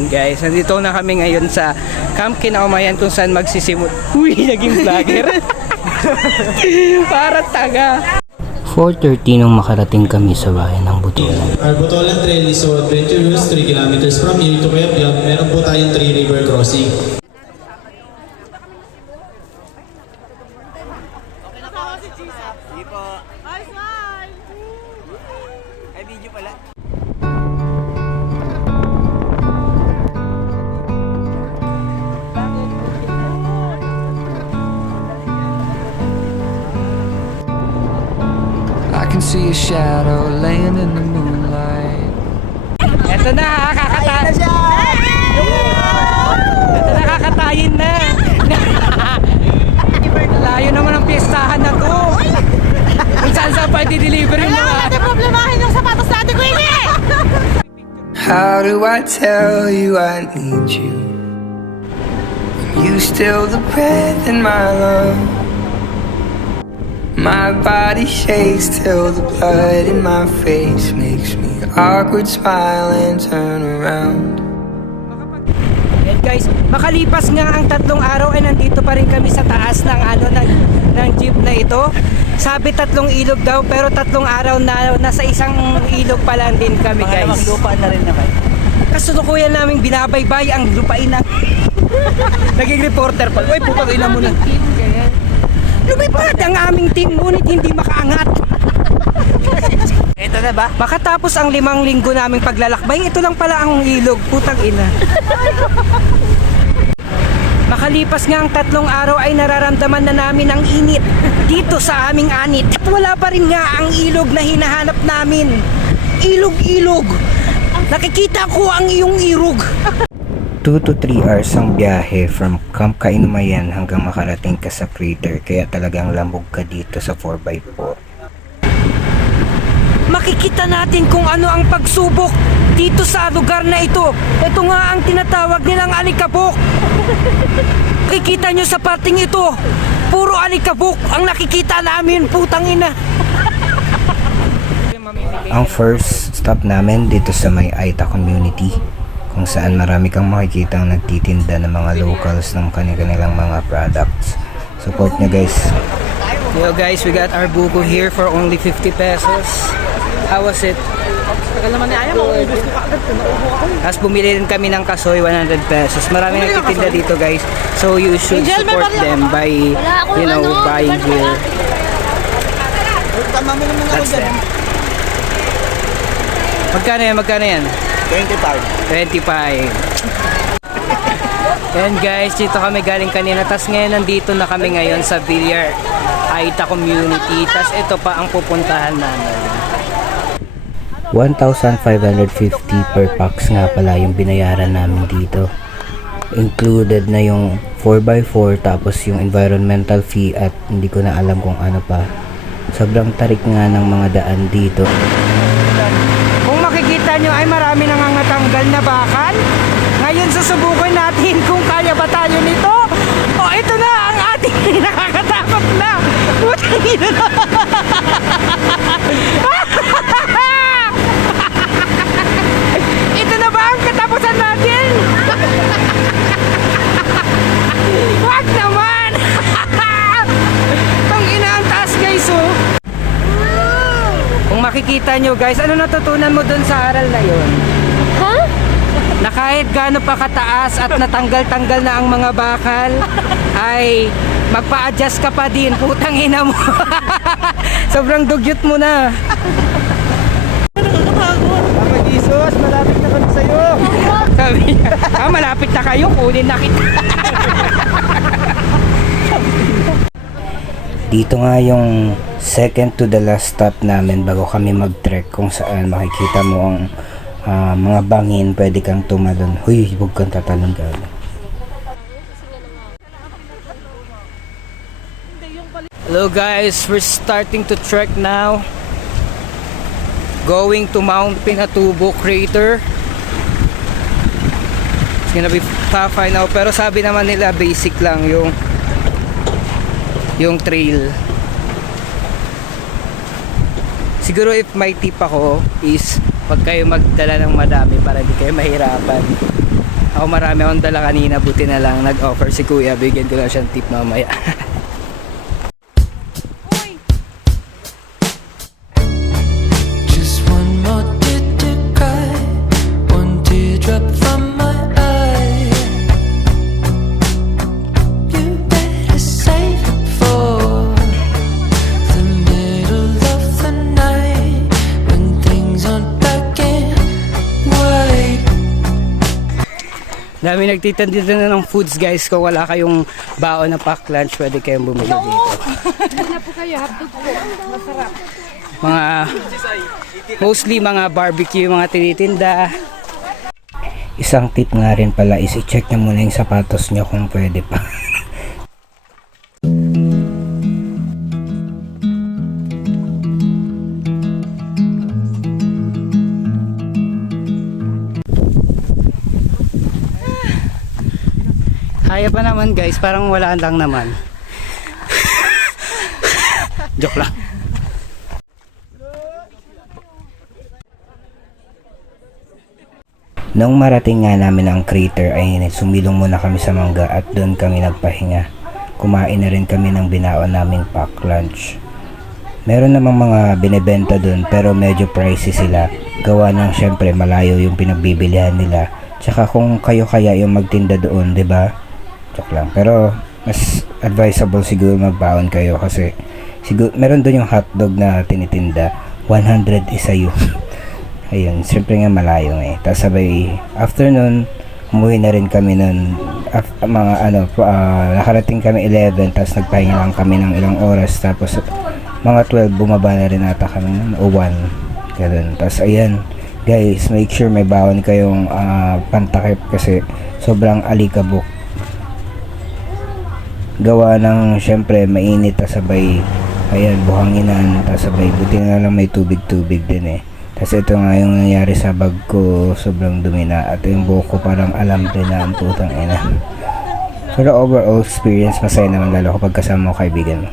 Yan guys, nandito na kami ngayon sa Camp Kinaumayan kung saan magsisimul. Uy, naging vlogger. Para taga. 4:30 nung makarating kami sa bayan ng Butulan. Our Butulan Trail is so adventurous, 3 kilometers from here to Quebec. Meron po tayong 3 river crossing. Ay, video pala. I can see a shadow laying in the moonlight. Ito na, kakatayin na. Ito na, kakatayin na. Layo naman ang piestahan na to. Kung saan saan pa i-deliver yung mga... Wala natin problemahin yung sapatos natin, Queenie! How do I tell you I need you? You still the breath in my lungs. My body shakes till the blood in my face makes me awkward smile and turn around. And guys, makalipas nga ang 3 araw ay nandito pa rin kami sa taas ng ng jeep na ito. Sabi 3 ilog daw pero 3 araw na nasa isang ilog pa lang din kami guys. Lupa na rin naman. Kasulukuyan namin binabaybay ang lupain na. Naging reporter pa. Uy, putang ina mo na. Lumipad ang aming team ngunit hindi makaangat. Ito na ba? Makatapos ang 5 linggo naming paglalakbay, ito lang pala ang ilog. Putang ina. Makalipas nga ang 3 araw ay nararamdaman na namin ang init dito sa aming anit. At wala pa rin nga ang ilog na hinahanap namin. Ilog-ilog. Nakikita ko ang iyong irog. 2 to 3 hours ang biyahe from Camp Kinaumayan hanggang makarating ka sa crater, kaya talagang lamog ka dito sa 4x4. Makikita natin kung ano ang pagsubok dito sa lugar na ito. Ito nga ang tinatawag nilang alikabok. Kikita nyo sa parting ito, puro alikabok ang nakikita namin, putang ina. Ang first stop namin dito sa may Aita community, kung saan marami kang makikita ang nagtitinda ng mga locals ng kanilang mga products. Support nyo guys. Yo guys, we got our buko here for only 50 pesos. How was it? Tagal naman ni Aya, maubos ko kaagad. Naubo ako. Tapos bumili rin kami ng kasoy, 100 pesos. Marami nagtitinda dito guys. So you should support them by, you know, buying here. That's them. Magkano yan? Magkano yan? 25. Yan guys, dito kami galing kanina. Tapos ngayon nandito na kami ngayon sa Villar Aita community. Tapos ito pa ang pupuntahan namin. 1,550 per pax nga pala yung binayaran namin dito. Included na yung 4x4 tapos yung environmental fee at hindi ko na alam kung ano pa. Sobrang tarik nga ng mga daan dito. Kung makikita nyo ay marami nangangatanggal na bakal. Ngayon susubukan natin kung kaya ba tayo nito. O ito na ang ating nakakatakot na. Putang ina na. Ito na ba ang katapusan natin? Wag naman. Tang ina ang taas guys oh. Kung makikita nyo guys, ano natutunan mo dun sa aral na yun? Ha? Na kahit gaano pa kataas at natanggal-tanggal na ang mga bakal, ay magpa-adjust ka pa din, putang ina mo. Sobrang dugyot mo na. Papa Jesus, malapit na kami sa'yo. Sabi niya, malapit na kayo, kunin na kita. Dito nga yung second to the last stop namin bago kami mag-trek, kung saan makikita mo ang mga bangin, pwede kang tumalon. Huy, huwag kang tatalon ka. Hello guys, we're starting to trek now. Going to Mount Pinatubo Crater. It's gonna be tough I know, pero sabi naman nila basic lang yung trail. Siguro if may tip ako is wag kayo magdala ng madami para di kayo mahirapan. Ako marami akong dala kanina, buti na lang nag-offer si kuya, bigyan ko lang siyang tip mamaya. Just one more tear to cry, one teardrop from my eye. You better save it for the middle of the night when things aren't black and white. Dami nagtitinda dito na ng foods guys. Kung wala kayong baon na pack lunch, pwede kayong bumili dito. Ano po kayo? Hotdog po. Masarap. Mga mostly mga barbecue, mga tinitinda. Isang tip nga rin pala is i-check na muna yung sapatos nyo kung pwede pa. Kaya pa naman guys, parang wala lang naman. Joke lang. Nung marating nga namin ang crater ay sumilong muna kami sa mangga at doon kami nagpahinga. Kumain na rin kami ng binaon naming pack lunch. Meron namang mga binebenta doon pero medyo pricey sila. Gawa ng syempre malayo yung pinagbibilihan nila. Tsaka kung kayo kaya yung magtinda doon, 'di ba? Joke lang. Pero mas advisable siguro magbaon kayo kasi siguro meron doon yung hotdog na tinitinda. 100 isa yun. Ayun, siyempre nga malayo eh. Tapos sabay, after nun, umuwi na rin kami nun. Nakarating kami 11, tapos nagpahinga lang kami ng ilang oras. Tapos mga 12, bumaba na rin ata kami nun, o 1. Ganun. Tapos ayan, guys, make sure may bawon kayong pantakip kasi sobrang alikabok. Gawa ng, syempre, mainit, tapos sabay, ayan, buhanginan, tapos sabay, buti na lang may tubig-tubig din eh. Kasi ito nga yung nangyari sa bag ko, sobrang dumi na at yung buhok ko parang alambre na ang putang ina. Pero overall experience, masaya naman lalo kapag kasama mo kaibigan mo.